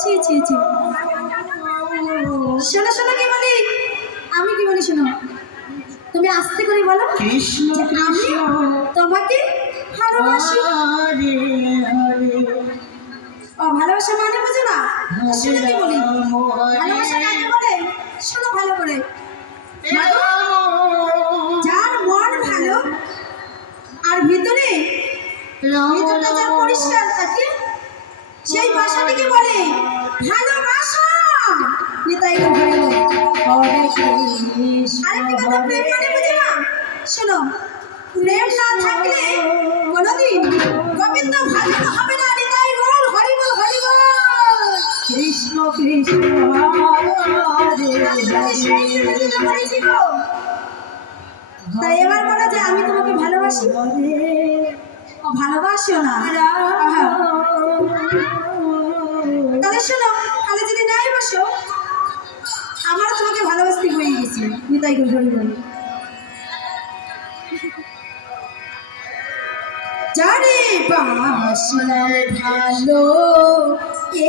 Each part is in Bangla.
ছি ছি ছি, শোনো শোনো, কি বলি আমি, কি বলি শোনো, তুমি আস্তে করে বলো কৃষ্ণ যে আমি তোমাকে ভালোবাসি। ও ভালোবাসা মানে বুঝো না? শোনো কি বলি, ভালোবাসা কাকে বলে শোনো ভালো করে। যার মন ভালো আর ভিতরটা যার পরিষ্কার থাকে সেই ভাষাটিকে বলে ভালোবাসা। নিতাই আরেকটি কথা, প্রেম মানে বুঝো না? শোনো, প্রেম না থাকলে কোনোদিন গোবিন্দ ভাজিত হবে না। নিতাই বল হরি বল, হরি বল। কৃষ্ণ কৃষ্ণ তাই এবার বলো যে আমি তোমাকে ভালোবাসি। ও ভালোবাসো না? তাহলে শোনো, তাহলে যদি নাই বসো, আমার তোমাকে ভালোবাসতে হয়ে গেছে। নিতাই গো হরি বল। জানে বাসলাম ভালো এ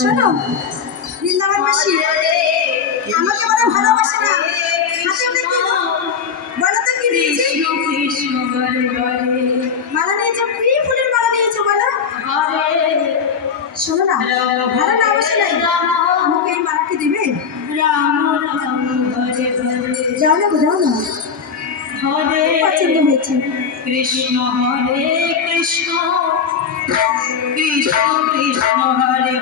শোনো, বৃন্দাবনবাসী আমাকে বলে ভালোবাসে না। বলো তো কি নিয়েছে? মালা নিয়েছো, কি ফুলের মালা নিয়েছো বলো? শোনো না, ভালো না বাসে নাই, আমাকে এই মালাটি দেবে? যাও না, বোঝাও না, পছন্দ হয়েছে। কৃষ্ণ হরে কৃষ্ণ কৃষ্ণ কৃষ্ণ হরে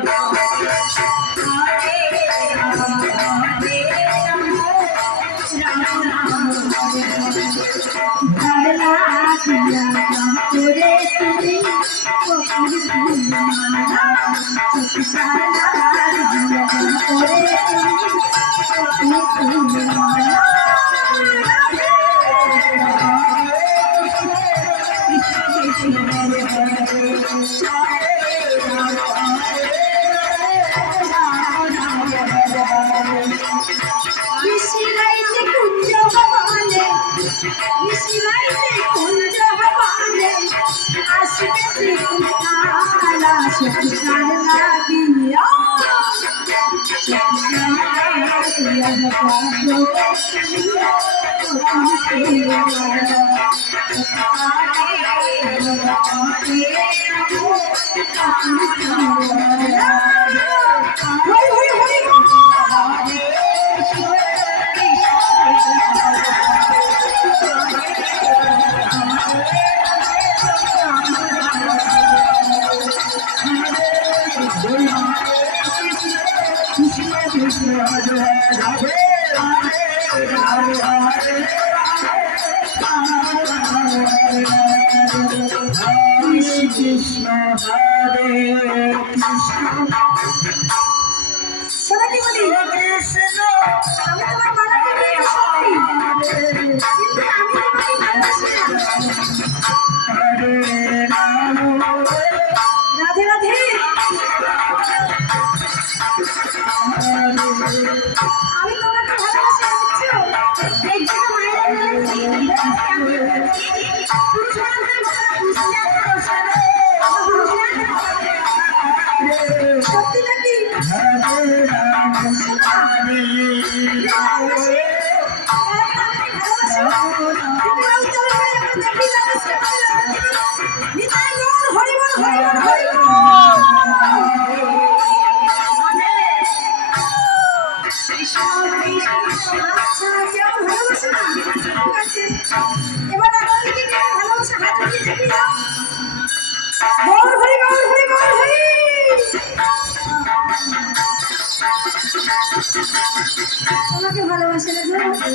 কৃষ্ণ হরে কৃষ্ণ শোনো কি বলি কৃষ্ণ আমি তোমার মানবী প্রিয় সত্যি কিন্তু আমি তোমাকে ভালোবাসি না হরে রাম রাধে রাধে আমি তোমাকে ভালোবাসি বুঝছো এই জন্য মায়েরা সত্যি নাকি হরে রাম হরে ভালোবাসি তোমাকে ভালোবাসে না গো।